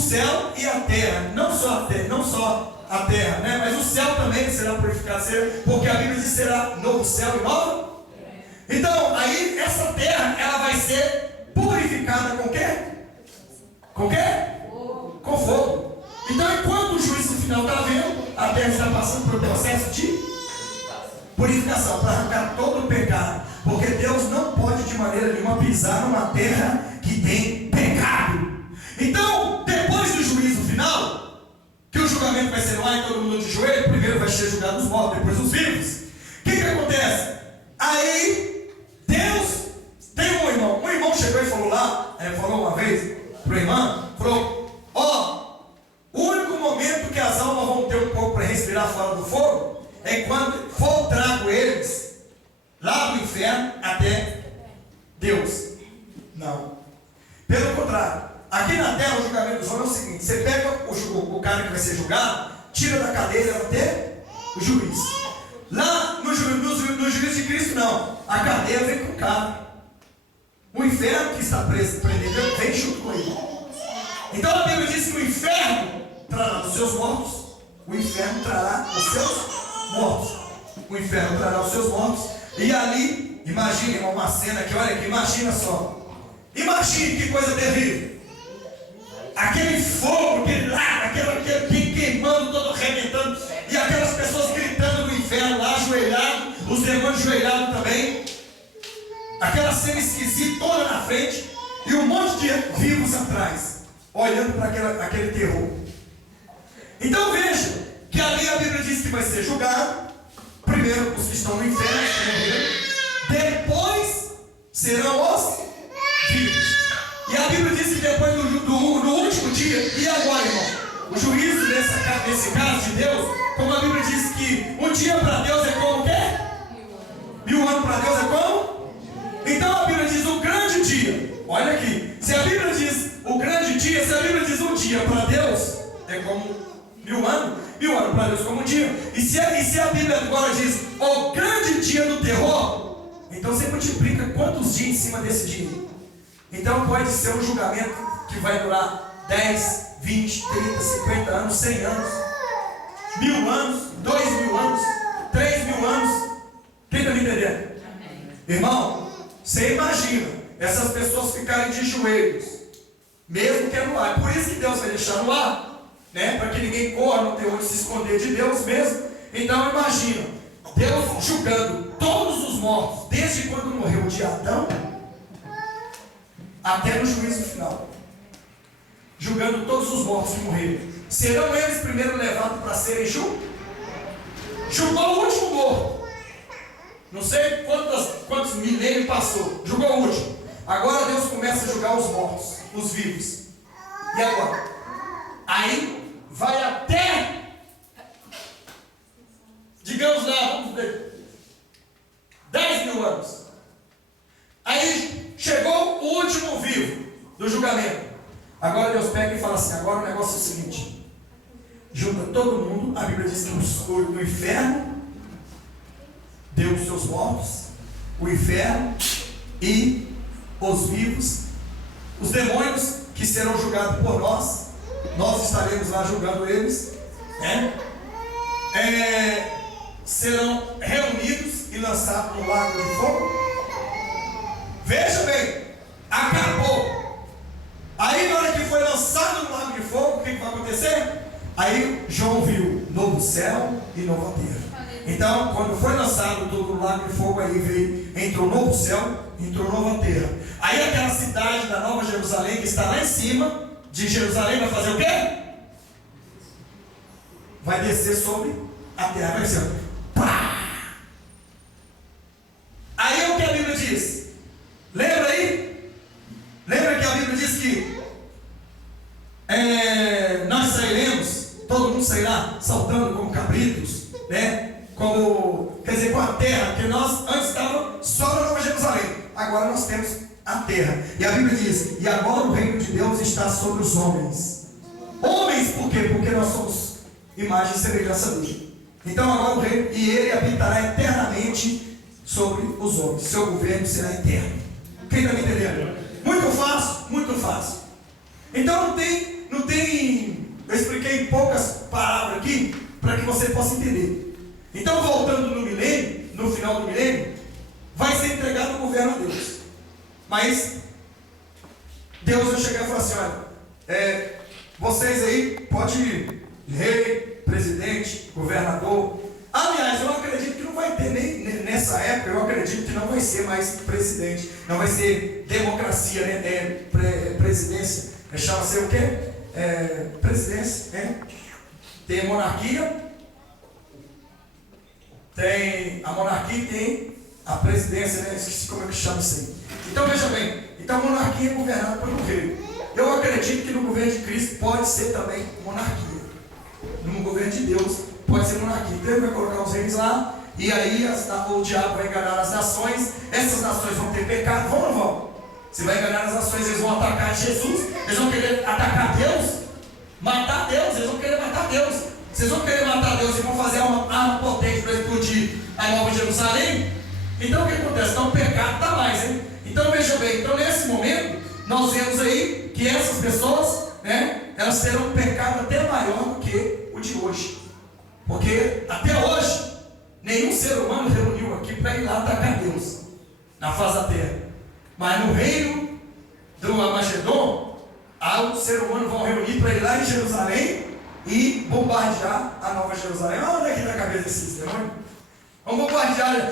céu e a terra, não só a terra, né? Mas o céu também será purificado, porque a Bíblia diz que será novo céu e nova. Então, aí essa terra, ela vai ser purificada com o quê? Com o quê? Com fogo. Então, enquanto o juízo final está vendo, a terra está passando por um processo de purificação, para arrancar todo o pecado, porque Deus não pode de maneira nenhuma pisar numa terra que tem pecado. Então, depois do juízo final, que o julgamento vai ser lá e todo mundo de joelho, primeiro vai ser julgado os mortos, depois os vivos. O que acontece? Aí, Deus tem um irmão chegou e falou lá, falou uma vez para o irmão, falou, o único momento que as almas vão ter um pouco para respirar fora do fogo, é quando for trago eles lá do inferno até Deus. Não. Pelo contrário, aqui na terra o julgamento dos homens é o seguinte: você pega o cara que vai ser julgado, tira da cadeia até o juiz. Lá no juízo de Cristo não, a cadeia vem com o cara. O inferno que está preso, prendido, vem junto com ele. Então a Bíblia diz que o inferno trará os seus mortos. O inferno trará os seus mortos. O inferno trará os seus mortos. E ali, imagine uma cena que, olha aqui, imagina só. Imagine que coisa terrível. Aquele fogo, aquele lago, aquele queimando, todo arrebentando. E aquelas pessoas gritando no inferno lá, ajoelhados, os demônios ajoelhados também. Aquela cena esquisita toda na frente. E um monte de vivos atrás, olhando para aquele terror. Então veja que ali a Bíblia diz que vai ser julgado. Primeiro os que estão no inferno, depois serão os vivos. E a Bíblia diz que depois no último dia, e agora, irmão? O juízo nesse caso de Deus, como a Bíblia diz que um dia para Deus é como o quê? 1000 anos para Deus é como? Então a Bíblia diz o grande dia. Olha aqui, se a Bíblia diz o grande dia, se a Bíblia diz um dia para Deus é como 1000 anos, 1000 anos para Deus como um dia. E se a Bíblia agora diz o grande dia do terror, então você multiplica quantos dias em cima desse dia. Então pode ser um julgamento que vai durar 10, 20, 30, 50 anos, 100 anos, 1000 anos, 2000 anos, 3000 anos. Quem está me entendendo? Irmão, você imagina essas pessoas ficarem de joelhos, mesmo que é no ar. Por isso que Deus vai deixar no ar, né? Para que ninguém corra, não tenha onde se esconder de Deus mesmo. Então imagina Deus julgando todos os mortos, desde quando morreu de Adão até no juízo final, julgando todos os mortos que morreram. Serão eles primeiro levados para serem julgados? Julgou o último morto. Não sei quantos milênios passou. Julgou o último. Agora Deus começa a julgar os mortos, os vivos. E agora? Aí vai até, digamos lá, vamos ver, 10.000 anos. Aí chegou o último vivo do julgamento. Agora Deus pega e fala assim: agora o negócio é o seguinte, junta todo mundo. A Bíblia diz que o inferno deu os seus mortos, o inferno e os vivos, os demônios que serão julgados por nós estaremos lá julgando eles, né? Serão reunidos e lançados no lago de fogo. Veja bem, acabou. Aí na hora que foi lançado no lago de fogo, o que vai acontecer? Aí João viu novo céu e nova terra. Então, quando foi lançado do lago de fogo, aí entrou novo céu, entrou nova terra. Aí aquela cidade da Nova Jerusalém, que está lá em cima de Jerusalém, vai fazer o quê? Vai descer sobre a terra, vai ser pá! Aí é o que a Bíblia diz. Lembra aí? Lembra que a Bíblia diz que nós sairemos, todo mundo sairá saltando como cabritos, né? Quer dizer, com a terra, porque nós antes estávamos só na Nova Jerusalém, agora nós temos a terra. E a Bíblia diz: e agora o reino de Deus está sobre os homens. Homens, por quê? Porque nós somos imagem e semelhança dele. Então agora o reino, e ele habitará eternamente sobre os homens. Seu governo será eterno. Quem está me entendendo? Muito fácil, muito fácil. Então não tem Eu expliquei em poucas palavras aqui, para que você possa entender. Então, voltando no milênio, no final do milênio, vai ser entregado o governo a Deus. Mas Deus vai chegar e falar assim: olha, vocês aí, pode ir, rei, presidente, governador. Aliás, eu acredito que não vai ter nem nessa época, eu acredito que não vai ser mais presidente, não vai ser democracia, né? Presidência, chama-se o quê? Presidência, né? Tem a monarquia, tem a monarquia e tem a presidência, né? Esqueci como é que chama isso aí. Então veja bem, então a monarquia é governada pelo rei. Eu acredito que no governo de Cristo pode ser também monarquia. No governo de Deus pode ser monarquia. Então ele vai colocar os reis lá, e aí o diabo vai enganar as nações. Essas nações vão ter pecado, vão ou não vão? Se vai enganar as nações, eles vão atacar Jesus, eles vão querer atacar Deus, matar Deus, eles vão querer matar Deus. Vocês vão querer matar Deus e vão fazer uma arma potente para explodir a Nova Jerusalém? Então o que acontece? Então o pecado está mais, hein? Então veja bem, então nesse momento, nós vemos aí que essas pessoas, né, elas terão um pecado até maior do que o de hoje. Porque até hoje, nenhum ser humano reuniu aqui para ir lá atacar Deus na face da terra. Mas no reino do Armagedon, o ser humano vão reunir para ir lá em Jerusalém e bombardear a Nova Jerusalém. Onde é que está a cabeça desses demônios? Vamos bombardear,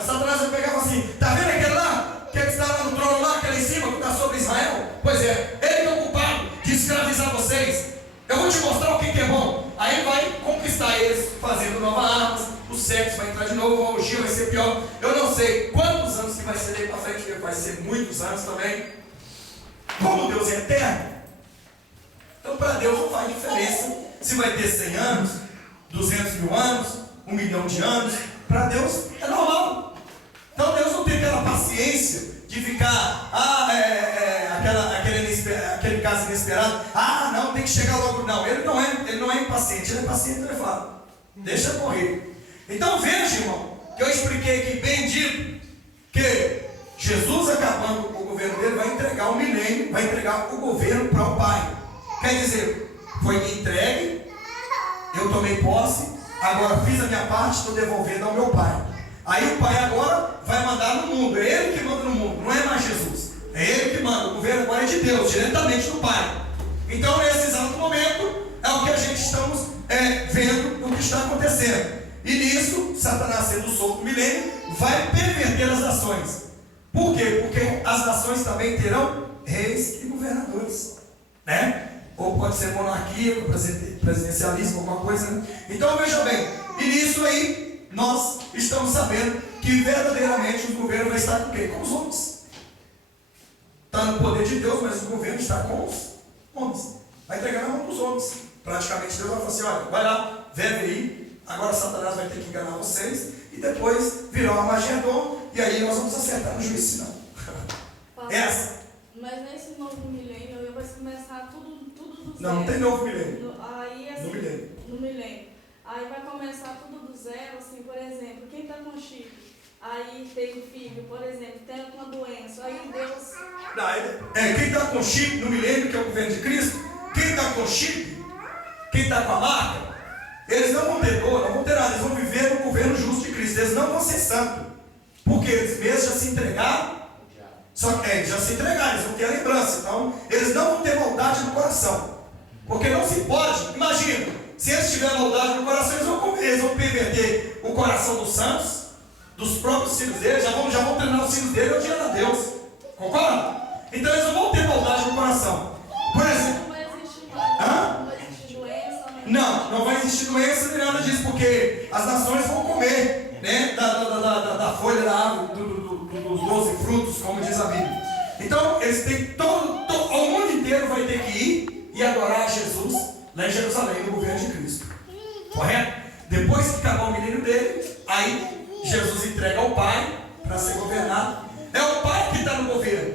Satanás vai pegar e falar assim: está vendo aquele lá? Que está lá no trono lá, aquele em cima, que está sobre Israel? Pois é, ele que é o culpado de escravizar vocês. Eu vou te mostrar o que é bom. Aí ele vai conquistar eles, fazendo novas armas. O sexo vai entrar de novo, a orgia vai ser pior. Eu não sei quantos anos que vai ser daí para frente, vai ser muitos anos também. Como Deus é eterno, então para Deus não faz diferença se vai ter 100 anos, 200 mil anos, 1 milhão de anos. Para Deus é normal. Então Deus não tem aquela paciência de ficar, aquele caso inesperado, não, tem que chegar logo. Não, ele não é impaciente, ele é paciente, ele fala, deixa correr. Então veja, irmão, que eu expliquei aqui bem dito, que Jesus, acabando o governo dele, vai entregar o milênio, vai entregar o governo para o Pai. Quer dizer, foi me entregue, eu tomei posse, agora fiz a minha parte, estou devolvendo ao meu Pai. Aí o Pai agora vai mandar no mundo, é Ele que manda no mundo, não é mais Jesus, é Ele que manda. O governo agora é de Deus, diretamente do Pai. Então nesse exato momento é o que a gente estamos vendo o que está acontecendo. E nisso, Satanás, sendo solto no milênio, vai perverter as nações. Por quê? Porque as nações também terão reis e governadores, né? Ou pode ser monarquia, presidencialismo, alguma coisa, né? Então veja bem, e nisso aí nós estamos sabendo que verdadeiramente o governo vai estar com quem? Com os homens. Está no poder de Deus, mas o governo está com os homens. Vai entregar na mão dos homens. Praticamente Deus vai falar assim: olha, vai lá, verme aí, agora Satanás vai ter que enganar vocês, e depois virá o Armagedon, e aí nós vamos acertar no juízo final. Mas nesse novo milênio vai começar tudo do zero. Não tem novo milênio. Aí, assim, no milênio. No milênio. Aí vai começar tudo do zero, assim, por exemplo, quem está com chip, aí tem filho, por exemplo, tem uma doença, aí Deus... Quem está com chip no milênio, que é o governo de Cristo, quem está com chip, quem está com a marca, eles não vão ter dor, não vão ter nada, eles vão viver no governo justo de Cristo, eles não vão ser santos, porque eles mesmos já se entregaram, já se entregaram, eles vão ter a lembrança, então eles não vão ter maldade no coração, porque não se pode, imagina, se eles tiverem maldade no coração, eles vão perverter o coração dos santos, dos próprios filhos deles, já vão treinar os filhos deles odiando a Deus, concorda? Então eles não vão ter maldade no coração. Por exemplo, não vai existir doença, não vai existir doença nem nada disso, porque as nações vão comer, né, da folha da árvore, dos 12 frutos, como diz a Bíblia. Então eles têm o mundo inteiro vai ter que ir e adorar a Jesus lá em Jerusalém, no governo de Cristo, correto? Depois que acabar o milênio dele, aí Jesus entrega ao Pai para ser governado. É o Pai que está no governo,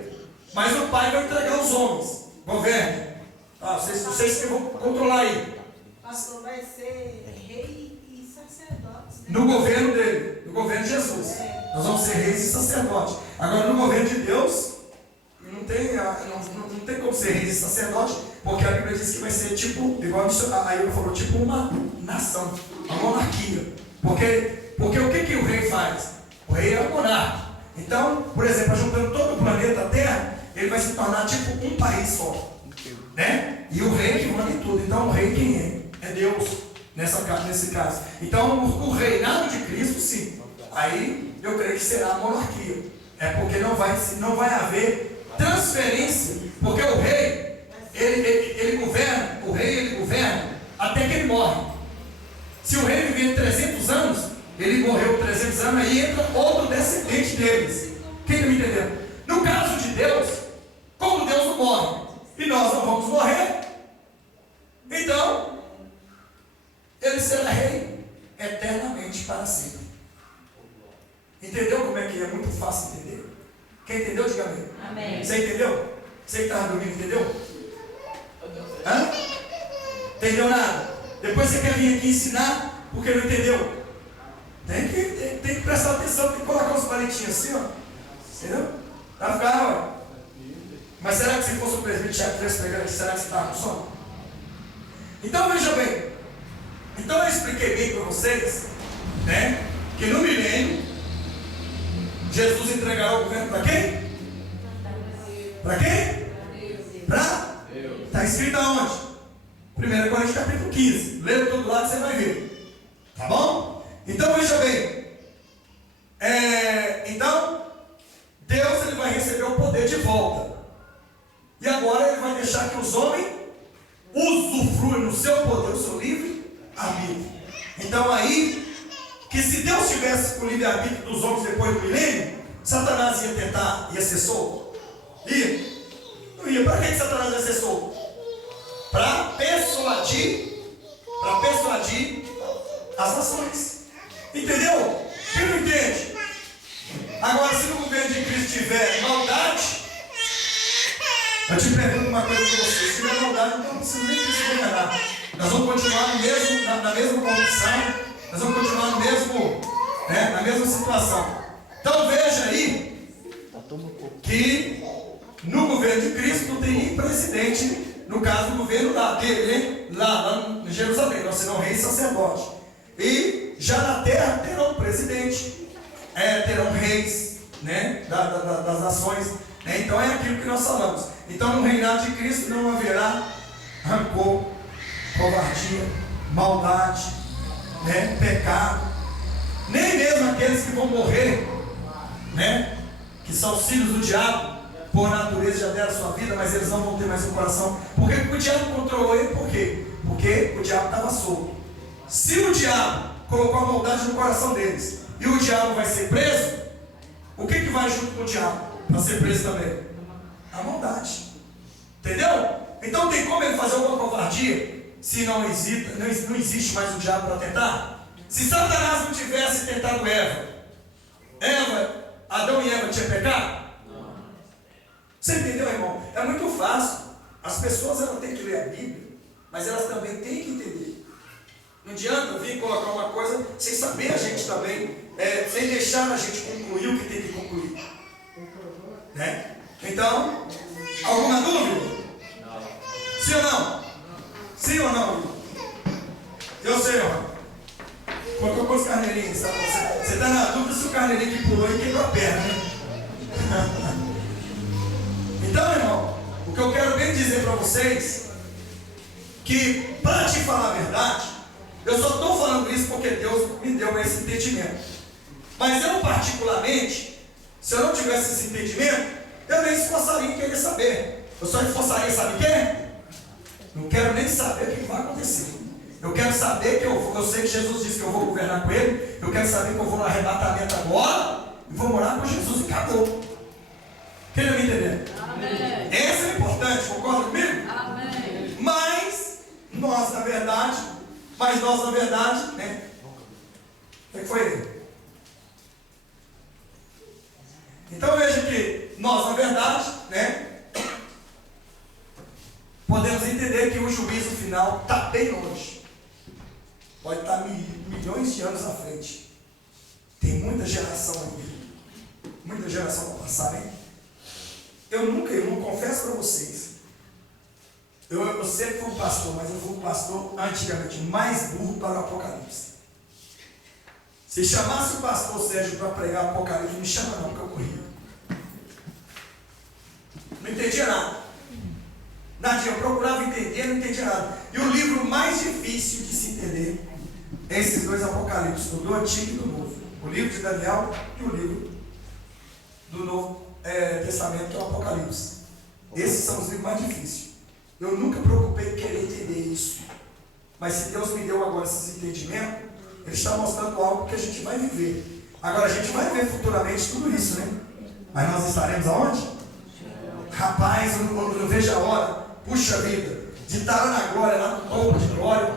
mas o Pai vai entregar os homens, governo. Vocês que vão controlar aí. Pastor, vai ser rei e sacerdote, né? No governo dele, no governo de Jesus, nós vamos ser reis e sacerdotes. Agora no governo de Deus, Não tem como ser rei e sacerdote, porque a Bíblia diz que vai ser tipo, igual a Ilha falou, tipo uma nação, uma monarquia. Porque o que o rei faz? O rei é o monarca. Então, por exemplo, juntando todo o planeta Terra, ele vai se tornar tipo um país só. Né? E o rei que manda em tudo. Então, o rei quem é? É Deus, nesse caso. Então, o reinado de Cristo, sim. Aí, eu creio que será a monarquia. É porque não vai haver transferência. Porque o rei, ele governa até que ele morre. Se o rei viver 300 anos, ele morreu 300 anos, aí entra outro descendente deles. Quem está me entendendo? No caso de Deus, como Deus não morre, e nós não vamos morrer, então, ele será rei eternamente para sempre. Entendeu como é que é muito fácil entender? Quem entendeu, diga amém. Amém. Você entendeu? Você que estava dormindo, entendeu? Hã? Entendeu nada? Depois você quer vir aqui ensinar porque não entendeu? Tem que prestar atenção, tem que colocar uns palitinhos assim, ó. Entendeu? Vai ficar, ó. Mas será que se fosse o presbítero Tiago 3 pregando aqui, será que você estava com sono? Então veja bem. Então eu expliquei bem para vocês, né? Que no milênio, Jesus entregará o governo para quem? Para quem? Para? Está escrito aonde? 1 Coríntios capítulo 15. Lê tudo lá que você vai ver. Tá bom? Então veja bem. Então, Deus ele vai receber o poder de volta. E agora ele vai deixar que os homens usufruem no seu poder, o seu livre-arbítrio. Então aí, que se Deus tivesse com o livre-arbítrio dos homens depois do milênio, Satanás ia ser solto? Não ia. Para que Satanás ia ser solto? Para persuadir as nações. Entendeu? Quem não entende? Agora, se no governo de Cristo tiver maldade, eu te pergunto uma coisa para você: se tiver maldade, não precisa nem Cristo governar. Nós vamos continuar na mesma condição, nós vamos continuar na mesma situação. Então veja aí que no governo de Cristo não tem nem presidente. No caso do governo dele, lá em Jerusalém, nós serão rei e sacerdote. E já na terra terão presidente, terão reis, né, das nações. Né? Então é aquilo que nós falamos. Então no reinado de Cristo não haverá rancor, covardia, maldade, né, pecado. Nem mesmo aqueles que vão morrer, né, que são os filhos do diabo, por natureza já deram a sua vida, mas eles não vão ter mais um coração. Porque o diabo controlou ele, por quê? Porque o diabo estava solto. Se o diabo colocou a maldade no coração deles e o diabo vai ser preso, o que vai junto com o diabo para ser preso também? A maldade. Entendeu? Então tem como ele fazer alguma covardia se não existe mais o diabo para tentar? Se Satanás não tivesse tentado Adão e Eva tinham pecado? Você entendeu, irmão? É muito fácil. As pessoas elas têm que ler a Bíblia, mas elas também têm que entender. Não adianta eu vir colocar uma coisa sem saber a gente também, sem deixar a gente concluir o que tem que concluir. Né? Então, alguma dúvida? Sim ou não? Sim ou não? Eu sei, irmão. Colocou com os carneirinhos, sabe? Você está na dúvida se o carneirinho que pulou e quebrou a perna, né? Então, irmão, o que eu quero bem dizer para vocês, que para te falar a verdade, eu só estou falando isso porque Deus me deu esse entendimento. Mas eu particularmente, se eu não tivesse esse entendimento, eu nem esforçaria em querer saber. Eu só esforçaria, sabe o quê? Não quero nem saber o que vai acontecer. Eu quero saber que eu sei que Jesus disse que eu vou governar com Ele. Eu quero saber que eu vou no arrebatamento agora e vou morar com Jesus e acabou. Quem está me entendendo? Amém. Esse é importante, concorda comigo? Amém. Mas nós na verdade, né? O que foi ele? Então veja que nós na verdade, né? Podemos entender que o juízo final está bem longe. Pode estar milhões de anos à frente. Tem muita geração ainda. Muita geração para passar, hein? eu confesso para vocês, eu sempre fui um pastor, mas eu fui um pastor antigamente mais burro para o Apocalipse. Se chamasse o pastor Sérgio para pregar o Apocalipse, não me chama não, porque eu corria. Não entendia nada. Nadinha, eu procurava entender, não entendia nada. E o livro mais difícil de se entender é esses dois Apocalipses, do Antigo e do Novo. O livro de Daniel e o livro do Novo Testamento, que é o Apocalipse. Esses são os livros mais difíceis. Eu nunca preocupei em querer entender isso. Mas se Deus me deu agora esses entendimentos, Ele está mostrando algo que a gente vai viver. Agora a gente vai ver futuramente tudo isso, né? Mas nós estaremos aonde? Rapaz, eu não vejo a hora, puxa vida, de estar lá na glória, lá no campo de glória,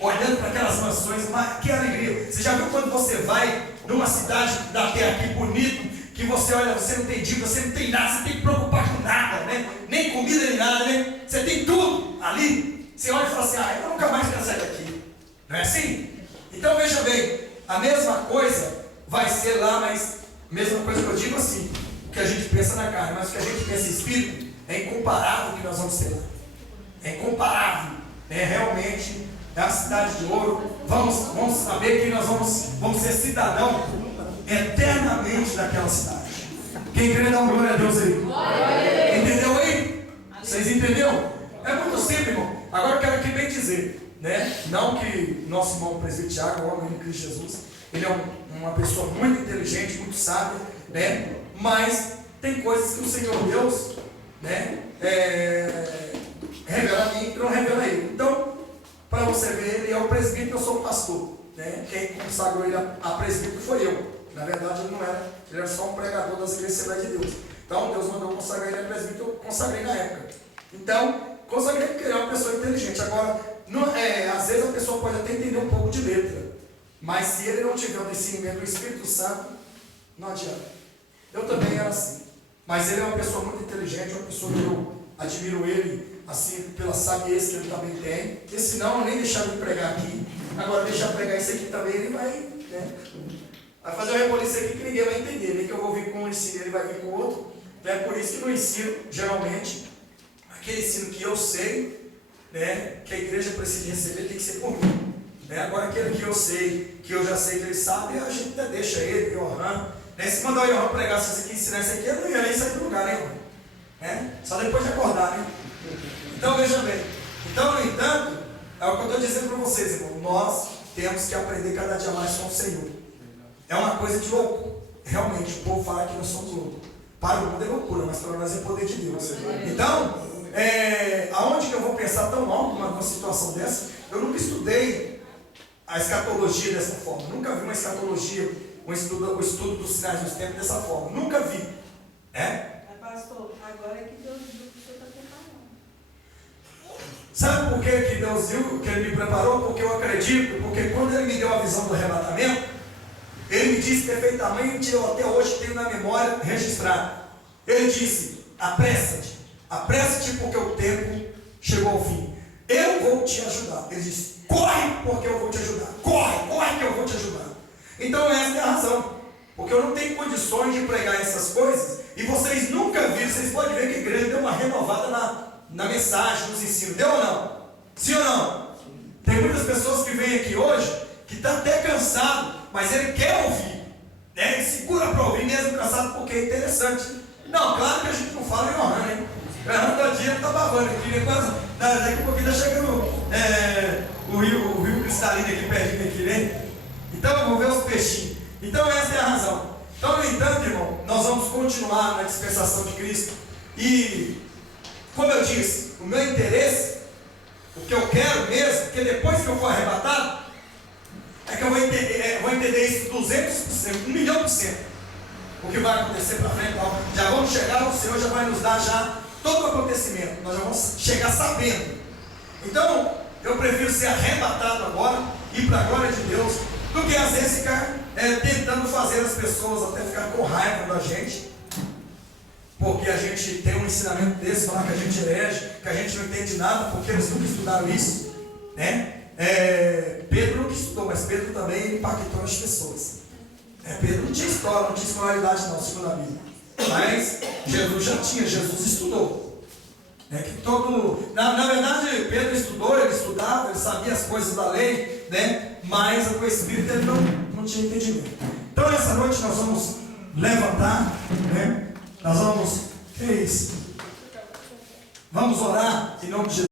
olhando para aquelas mansões, mas que alegria. Você já viu quando você vai numa cidade da terra aqui bonito, que você olha, você não tem dívida, você não tem nada, você tem que preocupar com nada, né? Nem comida, nem nada, né? Você tem tudo ali. Você olha e fala assim, eu nunca mais quero sair daqui. Não é assim? Então veja bem, a mesma coisa vai ser lá, mas a mesma coisa que eu digo assim, o que a gente pensa na carne, mas o que a gente pensa em espírito, é incomparável o que nós vamos ter lá. É incomparável. Realmente é a cidade de ouro. Vamos saber que nós vamos ser cidadão eternamente daquela cidade. Quem crê, dá uma glória a Deus aí. Entendeu aí? Vocês entenderam? É muito simples, irmão. Agora eu quero aqui bem dizer, né? Não que nosso irmão presbítero Tiago, o homem de Cristo Jesus, ele é uma pessoa muito inteligente, muito sábia, né? Mas tem coisas que o Senhor Deus, né? Revela a mim e não revela a ele. Então, para você ver, ele é o presbítero, eu sou o pastor, né? Quem consagrou ele a presbítero foi eu. Na verdade, ele não era, ele era só um pregador das igrejas Assembleia de Deus. Então, Deus mandou consagrar ele a presbítero, eu consagrei na época. Então, consagrei porque ele é uma pessoa inteligente. Agora, às vezes a pessoa pode até entender um pouco de letra, mas se ele não tiver o discernimento do Espírito Santo, não adianta. Eu também era assim. Mas ele é uma pessoa muito inteligente, uma pessoa que eu admiro ele, assim, pela sabieza que ele também tem. Porque senão eu nem deixava ele pregar aqui. Agora, deixar pregar isso aqui também, ele vai, né? Vai fazer um reboliço aqui que ninguém vai entender. Nem que eu vou vir com um ensino, ele vai vir com outro. Então é por isso que no ensino, geralmente, aquele ensino que eu sei, né, que a igreja precisa receber, tem que ser por mim. Agora aquele que eu sei, que eu já sei que ele sabe, a gente até deixa ele, o Johan. Se mandar o Johan pregar isso aqui, ensinar isso aqui, eu não ia nem sair do lugar, né, Johan? Só depois de acordar, né? Então veja bem. Então, no entanto, é o que eu estou dizendo para vocês, irmão. Nós temos que aprender cada dia mais com o Senhor. É uma coisa de louco. Realmente, o povo fala que nós somos loucos. Para o mundo é loucura, mas para nós é poder de Deus. Então, aonde que eu vou pensar tão alto numa situação dessa? Eu nunca estudei a escatologia dessa forma. Nunca vi uma escatologia, o estudo dos sinais dos tempos dessa forma. Nunca vi. Pastor, agora é que Deus viu que você está preparando. Sabe por que Deus viu que Ele me preparou? Porque eu acredito, porque quando Ele me deu a visão do arrebatamento, Ele me disse perfeitamente, eu até hoje tenho na memória registrado. Ele disse, apressa-te porque o tempo chegou ao fim. Eu vou te ajudar. Ele disse, corre porque eu vou te ajudar. Corre que eu vou te ajudar. Então essa é a razão. Porque eu não tenho condições de pregar essas coisas. E vocês nunca viram, vocês podem ver que a igreja deu uma renovada na mensagem, nos ensinos. Deu ou não? Sim ou não? Tem muitas pessoas que vêm aqui hoje, que estão até cansados, mas ele quer ouvir. Ele segura para ouvir, mesmo cansado, porque é interessante. Não, claro que a gente não fala em Johan, né? O Johan todo dia está babando aqui, né? Daqui a pouquinho está chegando o rio cristalino aqui pertinho aqui, né? Então eu vou ver os peixinhos. Então essa é a razão. Então, no entanto, irmão, nós vamos continuar na dispensação de Cristo. E, como eu disse, o meu interesse, o que eu quero mesmo, porque depois que eu for arrebatado, é que eu vou entender isso 200%, 1.000.000%. O que vai acontecer para frente, então, já vamos chegar, o Senhor já vai nos dar já todo o acontecimento. Nós já vamos chegar sabendo. Então, eu prefiro ser arrebatado agora, ir para a glória de Deus, do que às vezes ficar tentando fazer as pessoas até ficar com raiva da gente, porque a gente tem um ensinamento desse, falar que a gente herege, que a gente não entende nada, porque eles nunca estudaram isso, né? Pedro nunca estudou, mas Pedro também impactou as pessoas. Pedro não tinha história, não tinha escolaridade não, segundo a Bíblia. Mas Jesus já tinha, Jesus estudou. É que na verdade, Pedro estudou, ele estudava, ele sabia as coisas da lei, né? Mas o Espírito ele não tinha entendimento. Então essa noite nós vamos levantar, né? Nós vamos, vamos orar em nome de Jesus.